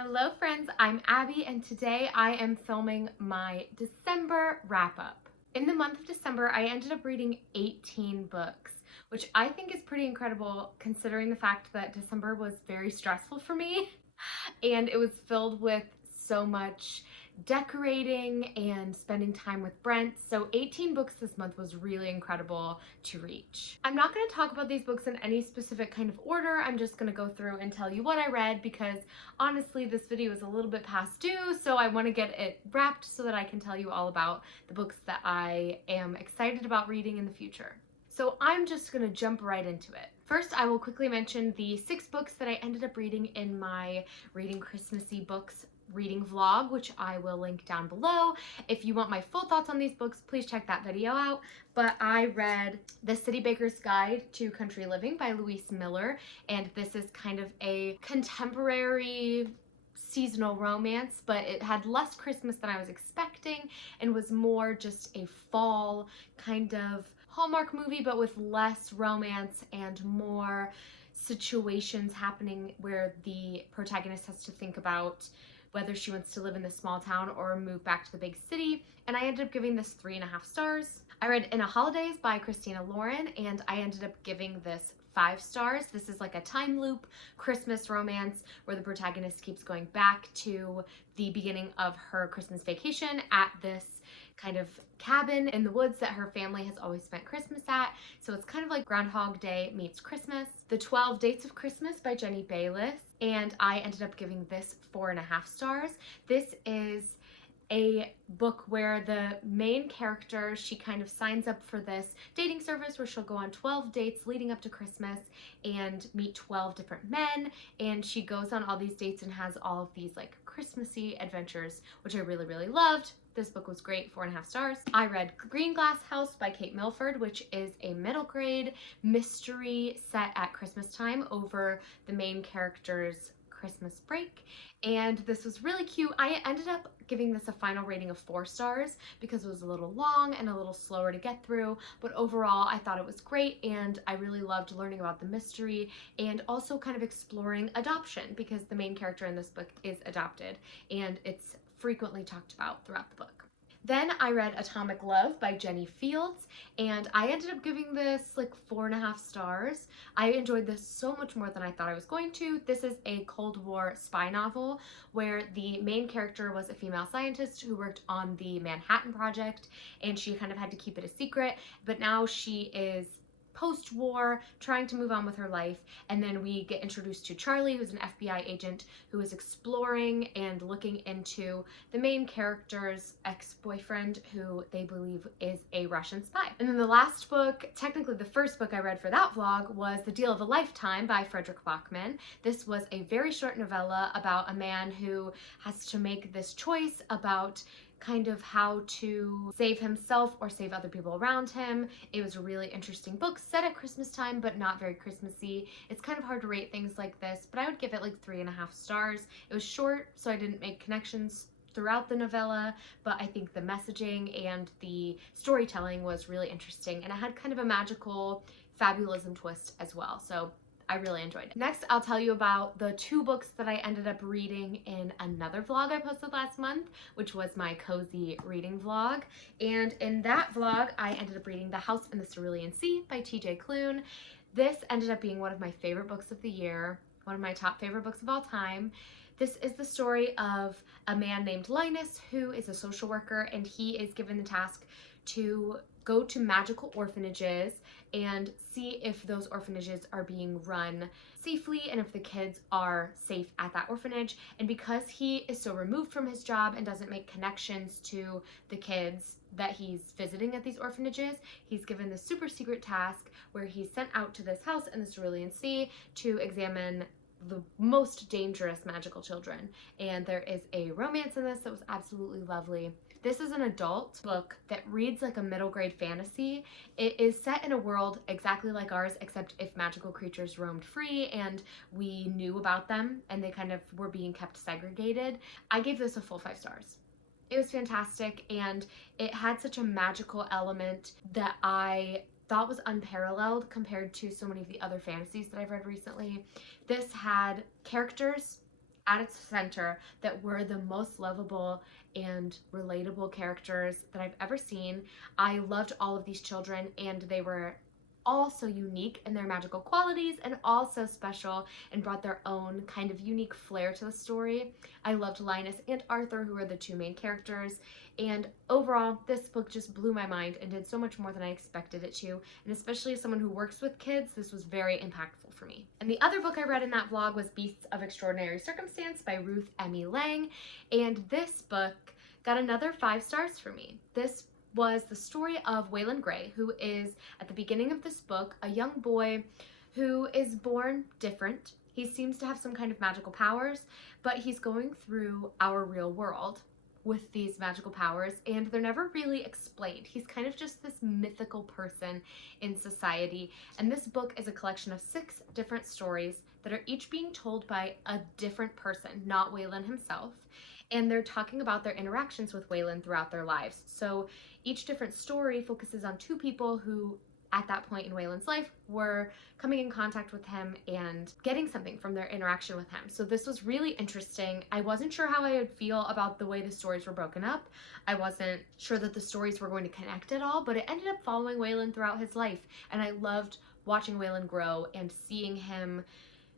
Hello friends, I'm Abby and today I am filming my December wrap-up. In the month of December, I ended up reading 18 books, which I think is pretty incredible considering the fact that December was very stressful for me and it was filled with so much decorating and spending time with Brent. So 18 books this month was really incredible to reach. I'm not going to talk about these books in any specific kind of order. I'm just going to go through and tell you what I read because honestly this video is a little bit past due, so I want to get it wrapped so that I can tell you all about the books that I am excited about reading in the future. So I'm just going to jump right into it. First, I will quickly mention the 6 books that I ended up reading in my Reading Christmassy Books reading vlog, which I will link down below. If you want my full thoughts on these books, please check that video out. But I read The City Baker's Guide to Country Living by Louise Miller, and this is kind of a contemporary seasonal romance, but it had less Christmas than I was expecting and was more just a fall kind of Hallmark movie, but with less romance and more situations happening where the protagonist has to think about whether she wants to live in the small town or move back to the big city. And I ended up giving this 3.5 stars. I read In a Holidays by Christina Lauren, and I ended up giving this 5 stars. This is like a time loop Christmas romance where the protagonist keeps going back to the beginning of her Christmas vacation at this kind of cabin in the woods that her family has always spent Christmas at. So it's kind of like Groundhog Day meets Christmas. The 12 Dates of Christmas by Jenny Bayliss, and I ended up giving this 4.5 stars. This is a book where the main character, she kind of signs up for this dating service where she'll go on 12 dates leading up to Christmas and meet 12 different men, and she goes on all these dates and has all of these like Christmassy adventures, which I really loved. This book was great, 4.5 stars. I read Green Glass House by Kate Milford, which is a middle grade mystery set at Christmas time over the main character's Christmas break, and this was really cute. I ended up giving this a final rating of 4 stars because it was a little long and a little slower to get through, but overall I thought it was great and I really loved learning about the mystery and also kind of exploring adoption because the main character in this book is adopted and it's frequently talked about throughout the book. Then I read Atomic Love by Jenny Fields, and I ended up giving this like 4.5 stars. I enjoyed this so much more than I thought I was going to. This is a Cold War spy novel where the main character was a female scientist who worked on the Manhattan Project, and she kind of had to keep it a secret, but now she is post-war, trying to move on with her life, and then we get introduced to Charlie, who's an FBI agent who is exploring and looking into the main character's ex-boyfriend, who they believe is a Russian spy. And then the last book, technically the first book I read for that vlog, was The Deal of a Lifetime by Frederick Bachman. This was a very short novella about a man who has to make this choice about kind of how to save himself or save other people around him. It was a really interesting book set at Christmas time, but not very Christmassy. It's kind of hard to rate things like this, but I would give it like 3.5 stars. It was short, so I didn't make connections throughout the novella, but I think the messaging and the storytelling was really interesting, and it had kind of a magical fabulism twist as well. So I really enjoyed it. Next, I'll tell you about the 2 books that I ended up reading in another vlog I posted last month, which was my cozy reading vlog. And in that vlog, I ended up reading The House in the Cerulean Sea by TJ Klune. This ended up being one of my favorite books of the year, one of my top favorite books of all time. This is the story of a man named Linus who is a social worker, and he is given the task to go to magical orphanages and see if those orphanages are being run safely and if the kids are safe at that orphanage. And because he is so removed from his job and doesn't make connections to the kids that he's visiting at these orphanages, he's given this super secret task where he's sent out to this house in the Cerulean Sea to examine the most dangerous magical children. And there is a romance in this that was absolutely lovely. This is an adult book that reads like a middle grade fantasy. It is set in a world exactly like ours, except if magical creatures roamed free and we knew about them and they kind of were being kept segregated. I gave this a full 5 stars. It was fantastic, and it had such a magical element that I thought was unparalleled compared to so many of the other fantasies that I've read recently. This had characters at its center that were the most lovable and relatable characters that I've ever seen. I loved all of these children, and they were all so unique in their magical qualities and also special and brought their own kind of unique flair to the story. I loved Linus and Arthur, who are the two main characters, and overall this book just blew my mind and did so much more than I expected it to, and especially as someone who works with kids, this was very impactful for me. And the other book I read in that vlog was Beasts of Extraordinary Circumstance by Ruth Emmy Lang, and this book got another 5 stars for me. This was the story of Waylon Gray, who is, at the beginning of this book, a young boy who is born different. He seems to have some kind of magical powers, but he's going through our real world with these magical powers, and they're never really explained. He's kind of just this mythical person in society, and this book is a collection of 6 different stories that are each being told by a different person, not Waylon himself, and they're talking about their interactions with Waylon throughout their lives. So each different story focuses on 2 people who, at that point in Waylon's life, were coming in contact with him and getting something from their interaction with him. So this was really interesting. I wasn't sure how I would feel about the way the stories were broken up. I wasn't sure that the stories were going to connect at all, but it ended up following Waylon throughout his life, and I loved watching Waylon grow and seeing him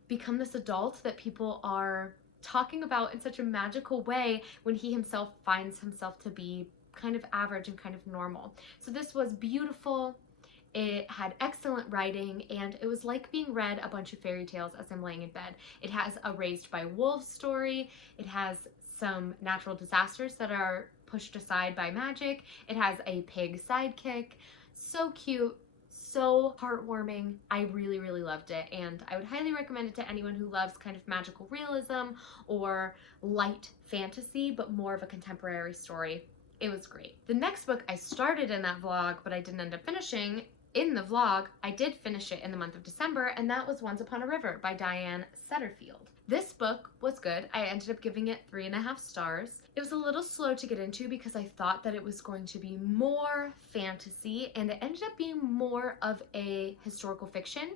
become this adult that people are talking about in such a magical way when he himself finds himself to be kind of average and kind of normal. So this was beautiful. It had excellent writing, and it was like being read a bunch of fairy tales as I'm laying in bed. It has a Raised by Wolves story. It has some natural disasters that are pushed aside by magic. It has a pig sidekick. So cute, so heartwarming. I really, really loved it, and I would highly recommend it to anyone who loves kind of magical realism or light fantasy, but more of a contemporary story. It was great. The next book I started in that vlog, but I didn't end up finishing in the vlog. I did finish it in the month of December, and that was Once Upon a River by Diane Setterfield. This book was good. I ended up giving it 3.5 stars. It was a little slow to get into because I thought that it was going to be more fantasy, and it ended up being more of a historical fiction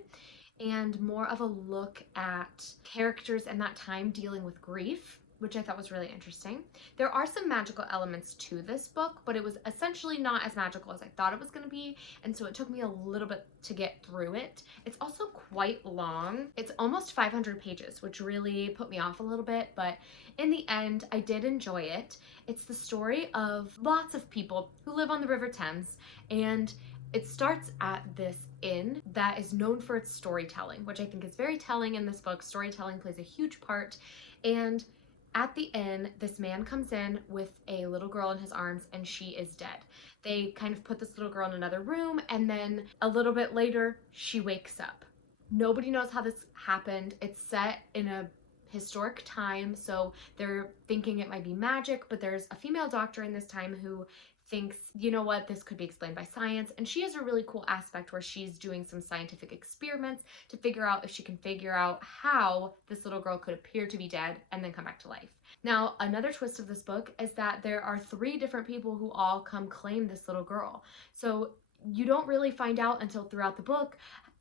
and more of a look at characters in that time dealing with grief, which I thought was really interesting. There are some magical elements to this book, but it was essentially not as magical as I thought it was going to be, and so it took me a little bit to get through it. It's also quite long. It's almost 500 pages, which really put me off a little bit, but in the end, I did enjoy it. It's the story of lots of people who live on the River Thames, and it starts at this inn that is known for its storytelling, which I think is very telling in this book. Storytelling plays a huge part, and at the inn, this man comes in with a little girl in his arms, and she is dead. They kind of put this little girl in another room, and then a little bit later, she wakes up. Nobody knows how this happened. It's set in a historic time, so they're thinking it might be magic, but there's a female doctor in this time who thinks, you know what, this could be explained by science, and she has a really cool aspect where she's doing some scientific experiments to figure out if she can figure out how this little girl could appear to be dead and then come back to life. Now, another twist of this book is that there are 3 different people who all come claim this little girl. So you don't really find out until throughout the book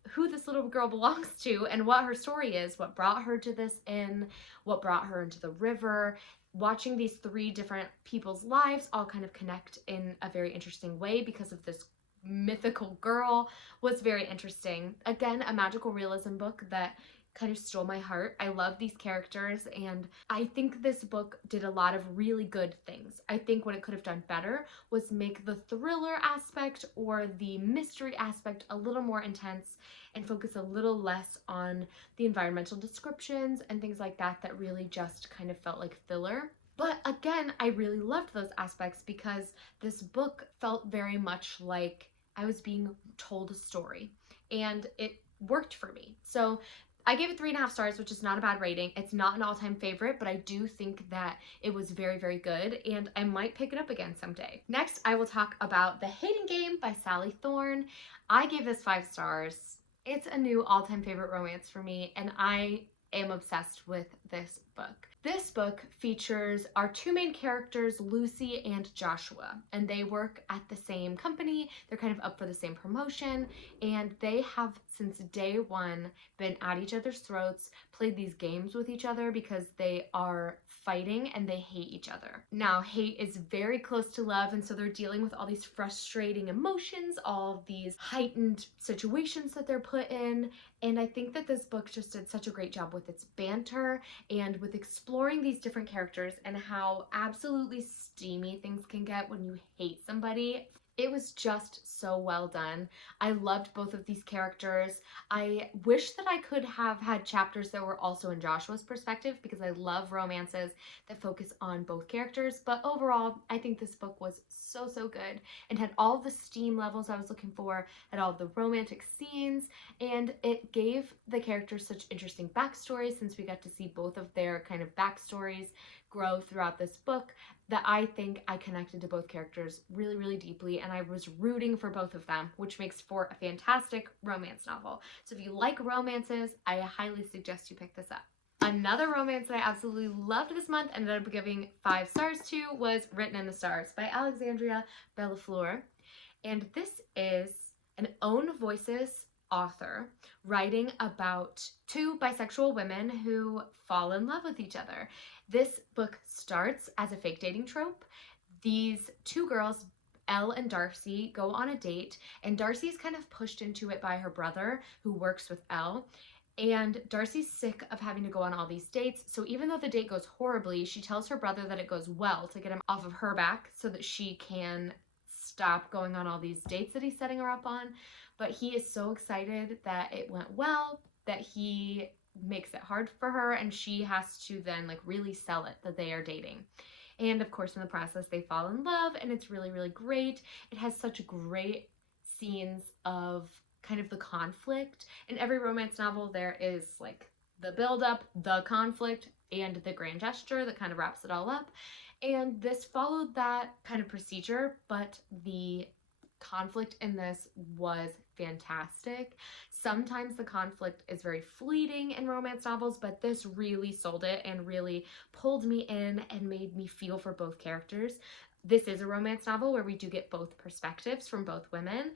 who this little girl belongs to and what her story is, what brought her to this inn, what brought her into the river. Watching these 3 different people's lives all kind of connect in a very interesting way because of this mythical girl was very interesting. Again, a magical realism book that kind of stole my heart. I love these characters, and I think this book did a lot of really good things. I think what it could have done better was make the thriller aspect or the mystery aspect a little more intense and focus a little less on the environmental descriptions and things like that that really just kind of felt like filler. But again, I really loved those aspects because this book felt very much like I was being told a story, and it worked for me. So I gave it 3.5 stars, which is not a bad rating. It's not an all-time favorite, but I do think that it was very, very good, and I might pick it up again someday. Next, I will talk about The Hating Game by Sally Thorne. I gave this 5 stars. It's a new all-time favorite romance for me, and I am obsessed with this book. This book features our two main characters, Lucy and Joshua, and they work at the same company. They're kind of up for the same promotion, and they have since day one been at each other's throats, played these games with each other because they are fighting and they hate each other. Now, hate is very close to love, and so they're dealing with all these frustrating emotions, all of these heightened situations that they're put in, and I think that this book just did such a great job with its banter and with exploring these different characters and how absolutely steamy things can get when you hate somebody. It was just so well done. I loved both of these characters. I wish that I could have had chapters that were also in Joshua's perspective because I love romances that focus on both characters. But overall, I think this book was so good and had all the steam levels I was looking for, had all of the romantic scenes, and it gave the characters such interesting backstories since we got to see both of their kind of backstories grow throughout this book, that I think I connected to both characters really deeply, and I was rooting for both of them, which makes for a fantastic romance novel. So if you like romances, I highly suggest you pick this up. Another romance that I absolutely loved this month and ended up giving 5 stars to was Written in the Stars by Alexandria Bellafleur. And this is an own voices author writing about two bisexual women who fall in love with each other. This book starts as a fake dating trope. These two girls, Elle and Darcy, go on a date, and Darcy's kind of pushed into it by her brother who works with Elle. And Darcy's sick of having to go on all these dates, so even though the date goes horribly, she tells her brother that it goes well to get him off of her back so that she can stop going on all these dates that he's setting her up on. But he is so excited that it went well that he makes it hard for her, and she has to then like really sell it that they are dating. And of course in the process they fall in love, and it's really great. It has such great scenes of kind of the conflict. In every romance novel there is like the build-up, the conflict, and the grand gesture that kind of wraps it all up. And this followed that kind of procedure, but the conflict in this was fantastic. Sometimes the conflict is very fleeting in romance novels, but this really sold it and really pulled me in and made me feel for both characters. This is a romance novel where we do get both perspectives from both women.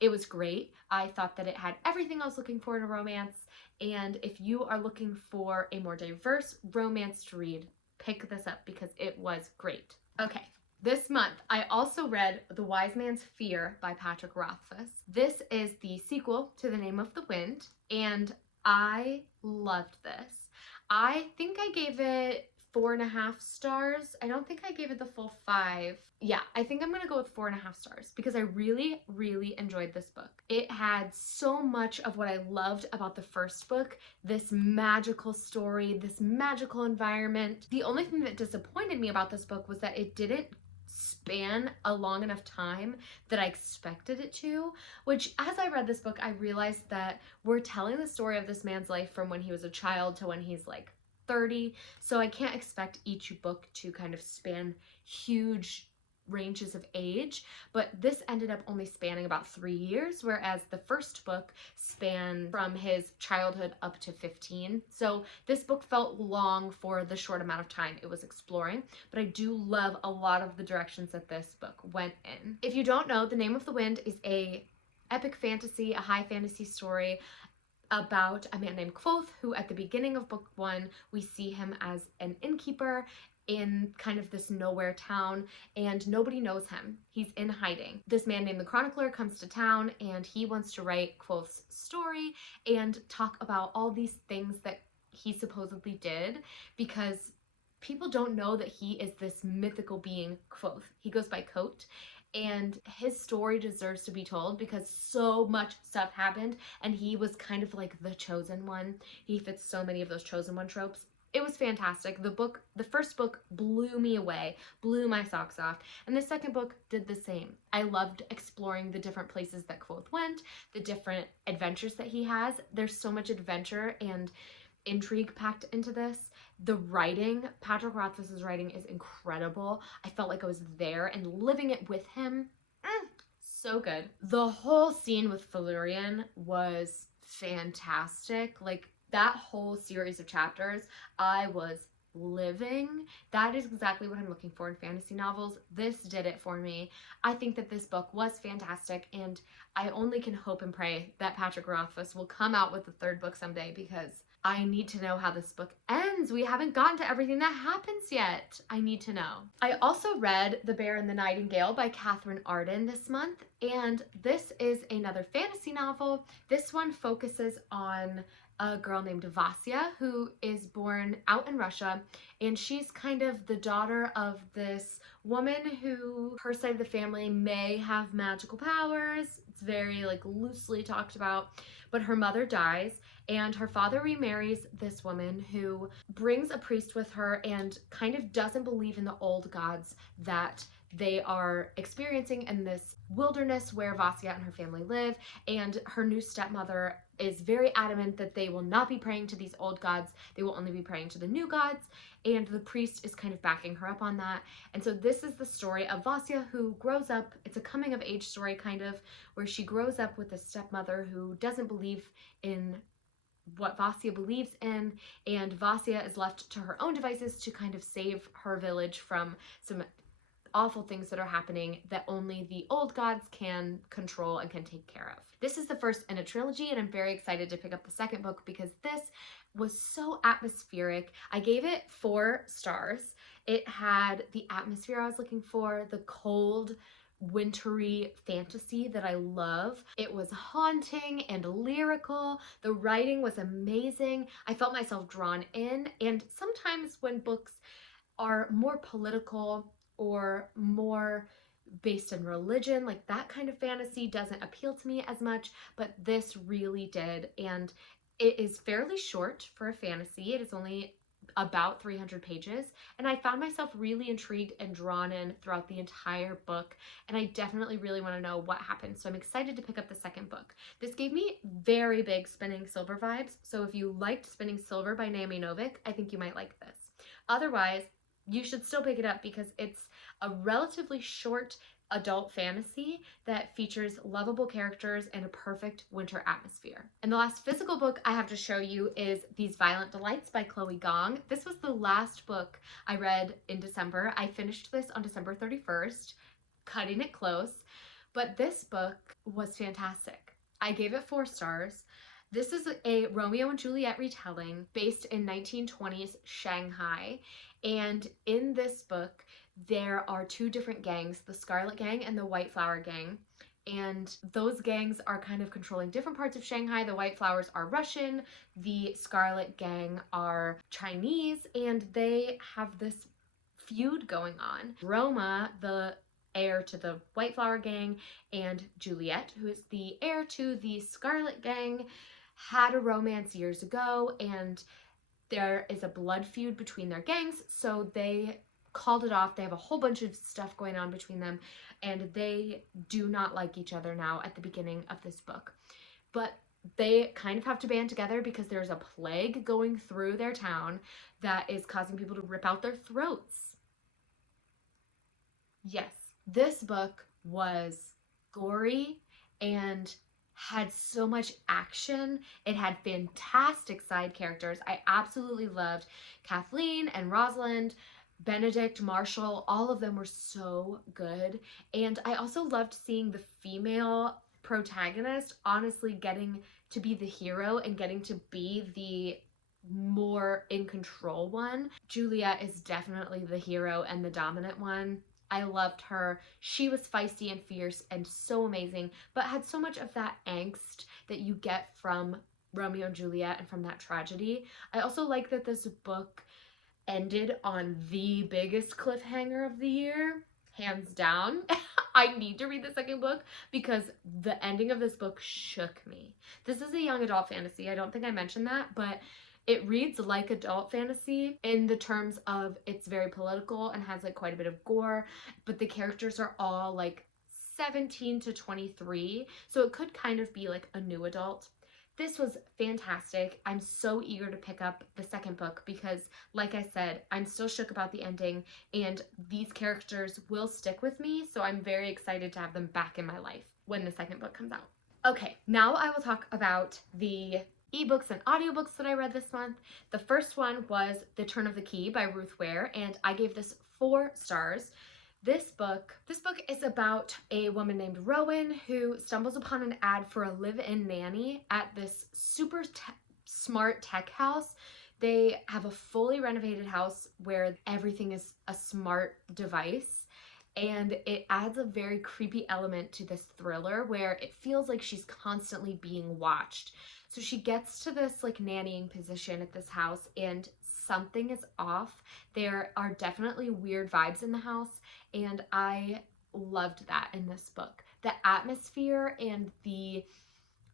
It was great. I thought that it had everything I was looking for in a romance, and if you are looking for a more diverse romance to read, pick this up because it was great. Okay. This month, I also read The Wise Man's Fear by Patrick Rothfuss. This is the sequel to The Name of the Wind, and I loved this. I think I gave it 4.5 stars. I don't think I gave it the full 5. Yeah, I think I'm gonna go with 4.5 stars because I really enjoyed this book. It had so much of what I loved about the first book, this magical story, this magical environment. The only thing that disappointed me about this book was that it didn't span a long enough time that I expected it to, which as I read this book, I realized that we're telling the story of this man's life from when he was a child to when he's like 30, so I can't expect each book to kind of span huge ranges of age, but this ended up only spanning about 3 years, whereas the first book spanned from his childhood up to 15. So this book felt long for the short amount of time it was exploring, but I do love a lot of the directions that this book went in. If you don't know, The Name of the Wind is a epic fantasy, a high fantasy story about a man named Kvothe, who at the beginning of book 1, we see him as an innkeeper in kind of this nowhere town, and nobody knows him. He's in hiding. This man named the Chronicler comes to town, and he wants to write Kvothe's story and talk about all these things that he supposedly did, because people don't know that he is this mythical being, Kvothe. He goes by Coat, and his story deserves to be told because so much stuff happened, and he was kind of like the chosen one. He fits so many of those chosen one tropes. It was fantastic. The first book blew me away, blew my socks off, and the second book did the same. I loved exploring the different places that Kvothe went, the different adventures that he has. There's so much adventure and intrigue packed into this. The writing, Patrick Rothfuss's writing is incredible. I felt like I was there and living it with him. So good. The whole scene with Felurian was fantastic. Like, That whole series of chapters, I was living. That is exactly what I'm looking for in fantasy novels. This did it for me. I think that this book was fantastic, and I only can hope and pray that Patrick Rothfuss will come out with the third book someday, because I need to know how this book ends. We haven't gotten to everything that happens yet. I need to know. I also read The Bear and the Nightingale by Catherine Arden this month, and this is another fantasy novel. This one focuses on a girl named Vasya, who is born out in Russia, and she's kind of the daughter of this woman who, her side of the family may have magical powers. It's very like loosely talked about, but her mother dies and her father remarries this woman who brings a priest with her and kind of doesn't believe in the old gods that they are experiencing in this wilderness where Vasya and her family live, and her new stepmother is very adamant that they will not be praying to these old gods, they will only be praying to the new gods, and the priest is kind of backing her up on that. And so this is the story of Vasya, who grows up, it's a coming of age story kind of, where she grows up with a stepmother who doesn't believe in what Vasya believes in, and Vasya is left to her own devices to kind of save her village from some awful things that are happening that only the old gods can control and can take care of. This is the first in a trilogy, and I'm very excited to pick up the second book because this was so atmospheric. I gave it 4 stars. It had the atmosphere I was looking for, the cold, wintry fantasy that I love. It was haunting and lyrical. The writing was amazing. I felt myself drawn in, and sometimes when books are more political or more based in religion, like that kind of fantasy doesn't appeal to me as much, but this really did. And it is fairly short for a fantasy. It is only about 300 pages, and I found myself really intrigued and drawn in throughout the entire book, and I definitely really want to know what happens, so I'm excited to pick up the second book. This gave me very big Spinning Silver vibes, so if you liked Spinning Silver by Naomi Novik, I think you might like this. Otherwise, you should still pick it up because it's a relatively short adult fantasy that features lovable characters and a perfect winter atmosphere. And the last physical book I have to show you is These Violent Delights by Chloe Gong. This was the last book I read in December. I finished this on December 31st, cutting it close, but this book was fantastic. I gave it 4 stars. This is a Romeo and Juliet retelling based in 1920s Shanghai, and in this book there are 2 different gangs, the Scarlet Gang and the White Flower Gang, and those gangs are kind of controlling different parts of Shanghai. The White Flowers are Russian, the Scarlet Gang are Chinese, and they have this feud going on. Roma, the heir to the White Flower Gang, and Juliet, who is the heir to the Scarlet Gang, had a romance years ago, and there is a blood feud between their gangs, so they called it off. They have a whole bunch of stuff going on between them, and they do not like each other now at the beginning of this book. But they kind of have to band together because there's a plague going through their town that is causing people to rip out their throats. Yes, this book was gory and had so much action. It had fantastic side characters. I absolutely loved Kathleen and Rosalind, Benedict, Marshall, all of them were so good. And I also loved seeing the female protagonist honestly getting to be the hero and getting to be the more in control one. Juliet is definitely the hero and the dominant one. I loved her. She was feisty and fierce and so amazing, but had so much of that angst that you get from Romeo and Juliet and from that tragedy. I also like that this book ended on the biggest cliffhanger of the year, hands down. I need to read the second book because the ending of this book shook me. This is a young adult fantasy. I don't think I mentioned that, but it reads like adult fantasy in the terms of it's very political and has like quite a bit of gore, but the characters are all like 17 to 23, so it could kind of be like a new adult. This was fantastic. I'm so eager to pick up the second book because, like I said, I'm still shook about the ending, and these characters will stick with me, so I'm very excited to have them back in my life when the second book comes out. Okay, now I will talk about the ebooks and audiobooks that I read this month. The first one was The Turn of the Key by Ruth Ware, and I gave this 4 stars. This book is about a woman named Rowan who stumbles upon an ad for a live-in nanny at this super smart tech house. They have a fully renovated house where everything is a smart device, and it adds a very creepy element to this thriller where it feels like she's constantly being watched. So she gets to this like nannying position at this house and something is off. There are definitely weird vibes in the house, and I loved that in this book. The atmosphere and the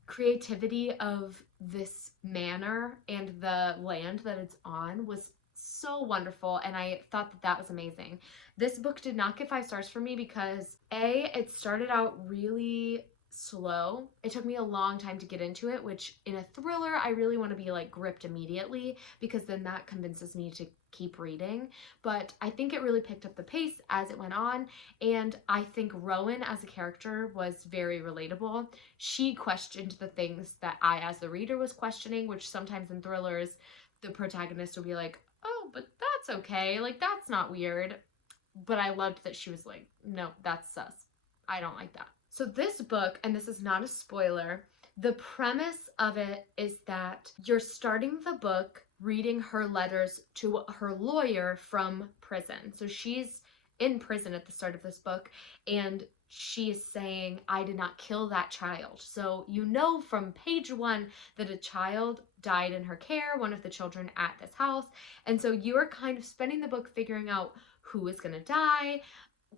creativity of this manor and the land that it's on was so wonderful, and I thought that that was amazing. This book did not get 5 stars for me because it started out really slow. It took me a long time to get into it, which in a thriller I really want to be like gripped immediately because then that convinces me to keep reading. But I think it really picked up the pace as it went on, and I think Rowan as a character was very relatable. She questioned the things that I as the reader was questioning, which sometimes in thrillers the protagonist will be like, oh, but that's okay, like that's not weird. But I loved that she was like, no, that's sus. I don't like that. So this book, and this is not a spoiler, the premise of it is that you're starting the book reading her letters to her lawyer from prison. So she's in prison at the start of this book, and she is saying, I did not kill that child. So you know from page 1 that a child died in her care, one of the children at this house. And so you're kind of spending the book figuring out who is going to die,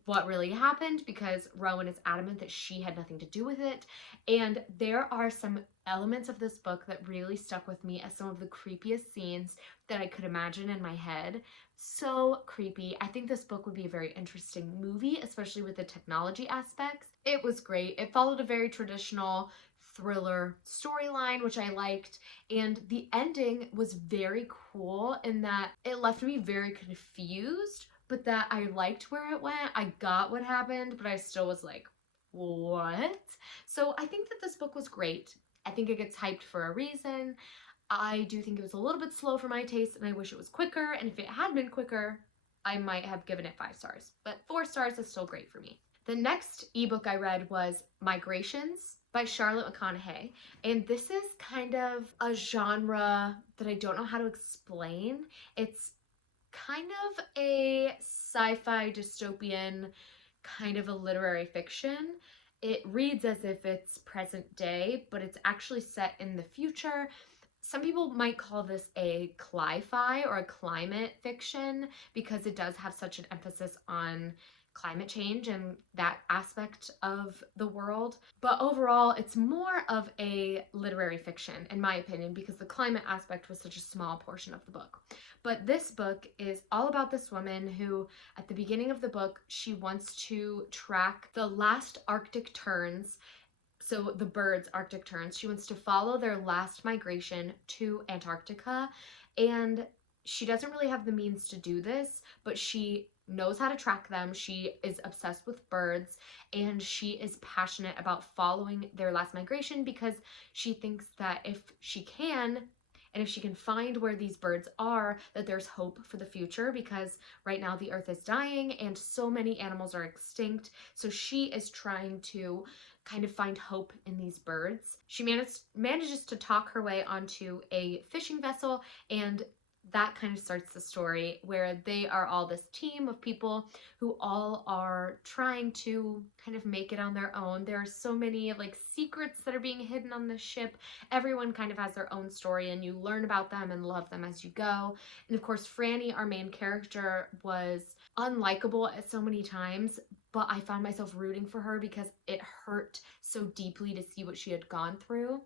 what really happened, because Rowan is adamant that she had nothing to do with it. And there are some elements of this book that really stuck with me as some of the creepiest scenes that I could imagine in my head. So creepy. I think this book would be a very interesting movie, especially with the technology aspects. It was great. It followed a very traditional thriller storyline, which I liked, and the ending was very cool in that it left me very confused, but that I liked where it went. I got what happened, but I still was like, what? So I think that this book was great. I think it gets hyped for a reason. I do think it was a little bit slow for my taste, and I wish it was quicker, and if it had been quicker, I might have given it 5 stars, but 4 stars is still great for me. The next ebook I read was Migrations by Charlotte McConaughey, and this is kind of a genre that I don't know how to explain. It's kind of a sci-fi dystopian, kind of a literary fiction. It reads as if it's present day, but it's actually set in the future. Some people might call this a cli-fi or a climate fiction because it does have such an emphasis on climate change and that aspect of the world. But overall, it's more of a literary fiction, in my opinion, because the climate aspect was such a small portion of the book. But this book is all about this woman who, at the beginning of the book, she wants to track the last Arctic terns. So the birds' Arctic terns. She wants to follow their last migration to Antarctica, and she doesn't really have the means to do this, but she knows how to track them. She is obsessed with birds, and she is passionate about following their last migration because she thinks that if she can, and if she can find where these birds are, that there's hope for the future, because right now the earth is dying and so many animals are extinct. So she is trying to kind of find hope in these birds. She manages to talk her way onto a fishing vessel, and that kind of starts the story where they are all this team of people who all are trying to kind of make it on their own. There are so many like secrets that are being hidden on the ship. Everyone kind of has their own story, and you learn about them and love them as you go. And of course, Franny, our main character, was unlikable at so many times, but I found myself rooting for her because it hurt so deeply to see what she had gone through.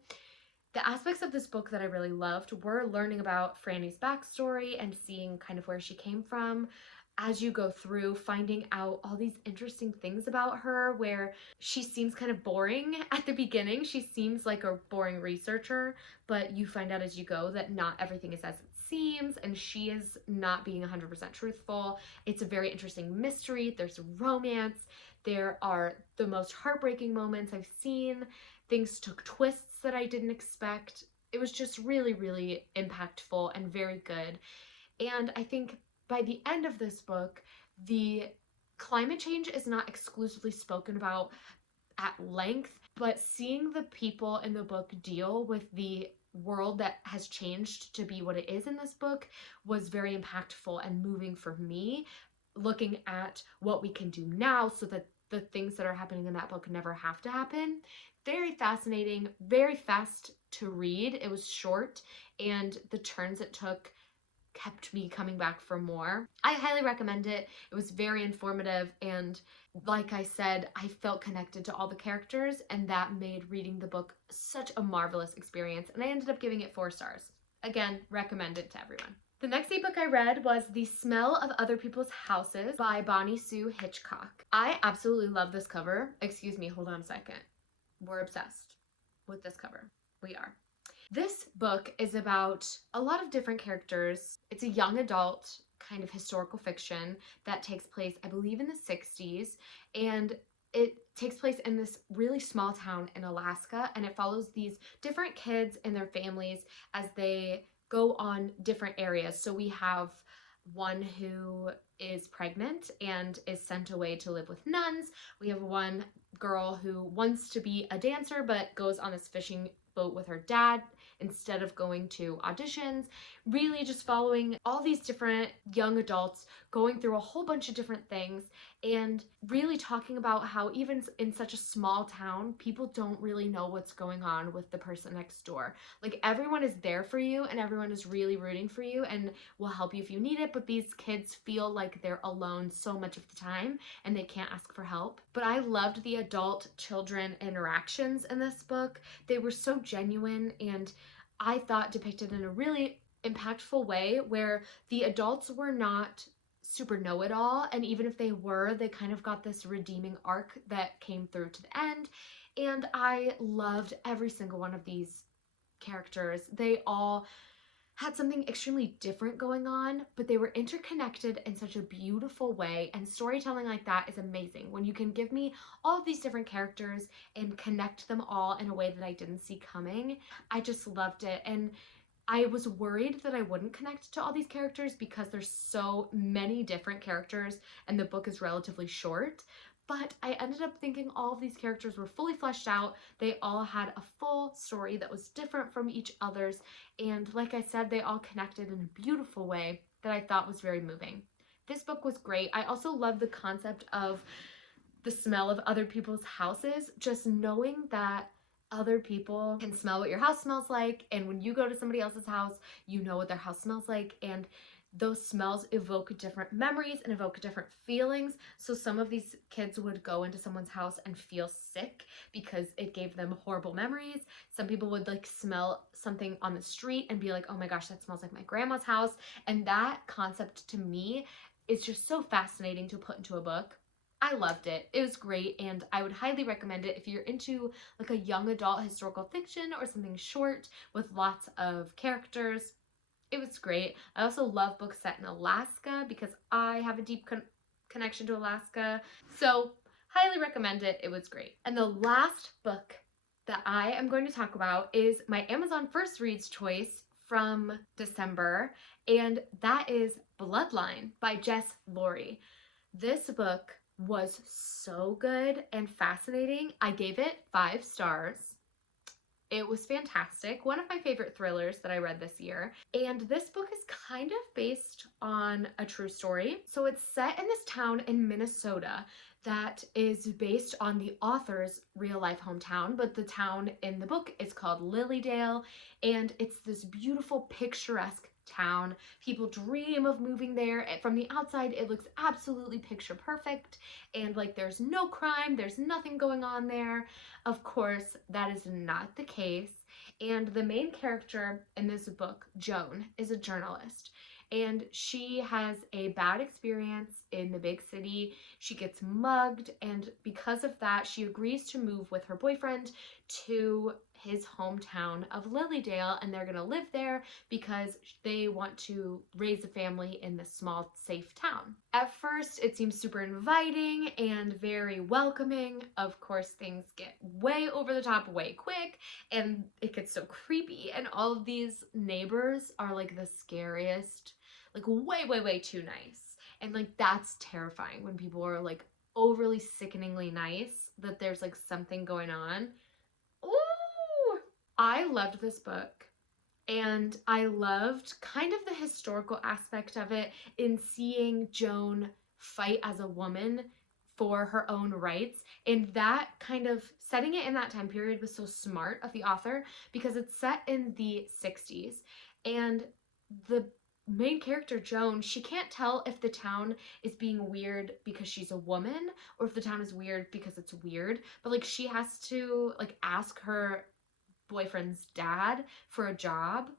The aspects of this book that I really loved were learning about Franny's backstory and seeing kind of where she came from. As you go through, finding out all these interesting things about her, where she seems kind of boring at the beginning. She seems like a boring researcher, but you find out as you go that not everything is as it seems, and she is not being 100% truthful. It's a very interesting mystery. There's romance. There are the most heartbreaking moments I've seen. Things took twists that I didn't expect. it was just really, really impactful and very good. And I think by the end of this book, the climate change is not exclusively spoken about at length, but seeing the people in the book deal with the world that has changed to be what it is in this book was very impactful and moving for me, looking at what we can do now so that the things that are happening in that book never have to happen. Very fascinating, very fast to read. It was short, and the turns it took kept me coming back for more. I highly recommend it. It was very informative, and like I said, I felt connected to all the characters, and that made reading the book such a marvelous experience, and I ended up giving it 4 stars. Again, recommend it to everyone. The next ebook I read was The Smell of Other People's Houses by Bonnie Sue Hitchcock. I absolutely love this cover. Excuse me, hold on a second. We're obsessed with this cover. We are. This book is about a lot of different characters. It's a young adult kind of historical fiction that takes place, I believe, in the 60s, and it takes place in this really small town in Alaska, and it follows these different kids and their families as they go on different areas. So we have one who is pregnant and is sent away to live with nuns. We have one girl who wants to be a dancer but goes on this fishing boat with her dad instead of going to auditions. Really just following all these different young adults going through a whole bunch of different things, and really talking about how even in such a small town, people don't really know what's going on with the person next door. Like, everyone is there for you and everyone is really rooting for you and will help you if you need it, but these kids feel like they're alone so much of the time and they can't ask for help. But I loved the adult-children interactions in this book. They were so genuine, and I thought depicted in a really impactful way where the adults were not super know-it-all, and even if they were, they kind of got this redeeming arc that came through to the end. And I loved every single one of these characters. They all had something extremely different going on, but they were interconnected in such a beautiful way, and storytelling like that is amazing. When you can give me all of these different characters and connect them all in a way that I didn't see coming, I just loved it. And I was worried that I wouldn't connect to all these characters because there's so many different characters and the book is relatively short. But I ended up thinking all of these characters were fully fleshed out. They all had a full story that was different from each other's. And like I said, they all connected in a beautiful way that I thought was very moving. This book was great. I also love the concept of the smell of other people's houses. Just knowing that other people can smell what your house smells like, and when you go to somebody else's house, you know what their house smells like, and those smells evoke different memories and evoke different feelings. So some of these kids would go into someone's house and feel sick because it gave them horrible memories. Some people would like smell something on the street and be like, oh my gosh, that smells like my grandma's house. And that concept to me is just so fascinating to put into a book. I loved it. It was great, and I would highly recommend it if you're into like a young adult historical fiction or something short with lots of characters. It was great. I also love books set in Alaska because I have a deep connection to Alaska. So highly recommend it. It was great. And the last book that I am going to talk about is my Amazon First Reads choice from December, and that is Bloodline by Jess Laurie. This book was so good and fascinating. I gave it 5 stars. It was fantastic. One of my favorite thrillers that I read this year. And this book is kind of based on a true story. So it's set in this town in Minnesota that is based on the author's real life hometown, but the town in the book is called Lilydale, and it's this beautiful picturesque town. People dream of moving there. From the outside, it looks absolutely picture perfect, and like there's no crime, there's nothing going on there. Of course, that is not the case. And the main character in this book, Joan, is a journalist, and she has a bad experience in the big city. She gets mugged, and because of that, she agrees to move with her boyfriend to his hometown of Lilydale, and they're going to live there because they want to raise a family in this small, safe town. At first, it seems super inviting and very welcoming. Of course, things get way over the top way quick, and it gets so creepy, and all of these neighbors are like the scariest, like way too nice. And like that's terrifying when people are like overly sickeningly nice, that there's like something going on. Ooh! I loved this book, and I loved kind of the historical aspect of it in seeing Joan fight as a woman for her own rights, and that kind of setting it in that time period was so smart of the author because it's set in the 60s, and the main character Joan, she can't tell if the town is being weird because she's a woman or if the town is weird because it's weird, but like she has to like ask her boyfriend's dad for a job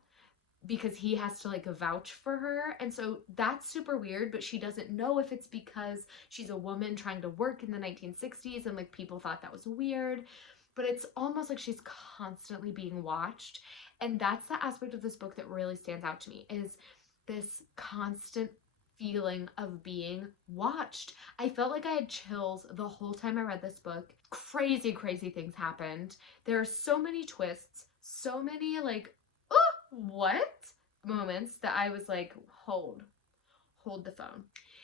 because he has to like vouch for her, and so that's super weird, but she doesn't know if it's because she's a woman trying to work in the 1960s and like people thought that was weird, but it's almost like she's constantly being watched. And that's the aspect of this book that really stands out to me, is this constant feeling of being watched. I felt like I had chills the whole time I read this book. Crazy things happened. There are so many twists, so many like, oh, what moments that I was like, hold the phone.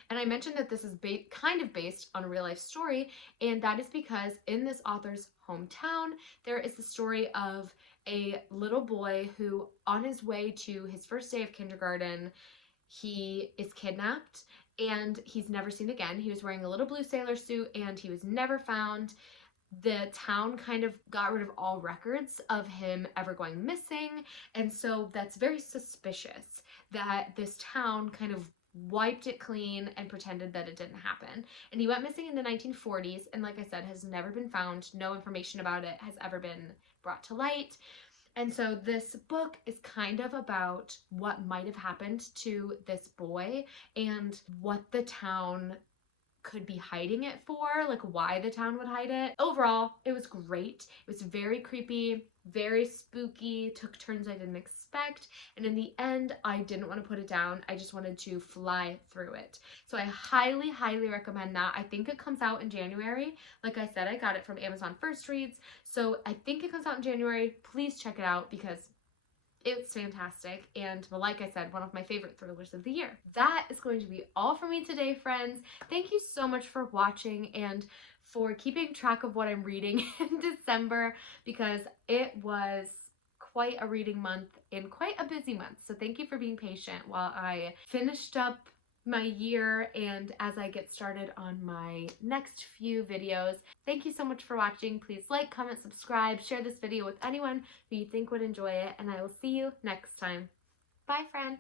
And I mentioned that this is kind of based on a real life story, and that is because in this author's hometown, there is the story of a little boy who, on his way to his first day of kindergarten, he is kidnapped and he's never seen again. He was wearing a little blue sailor suit and he was never found. The town kind of got rid of all records of him ever going missing, and so that's very suspicious that this town kind of wiped it clean and pretended that it didn't happen. And he went missing in the 1940s, and like I said, has never been found. No information about it has ever been brought to light. And so this book is kind of about what might have happened to this boy and what the town could be hiding it for, like why the town would hide it. Overall, it was great. It was very creepy, very spooky, took turns I didn't expect, and in the end, I didn't want to put it down. I just wanted to fly through it. So I highly recommend that. I think it comes out in January. Like I said, I got it from Amazon First Reads, so I think it comes out in January. Please check it out because it's fantastic, and like I said, one of my favorite thrillers of the year. That is going to be all for me today, friends. Thank you so much for watching and for keeping track of what I'm reading in December, because it was quite a reading month and quite a busy month. So thank you for being patient while I finished up my year and as I get started on my next few videos. Thank you so much for watching. Please like, comment, subscribe, share this video with anyone who you think would enjoy it, and I will see you next time. Bye, friends.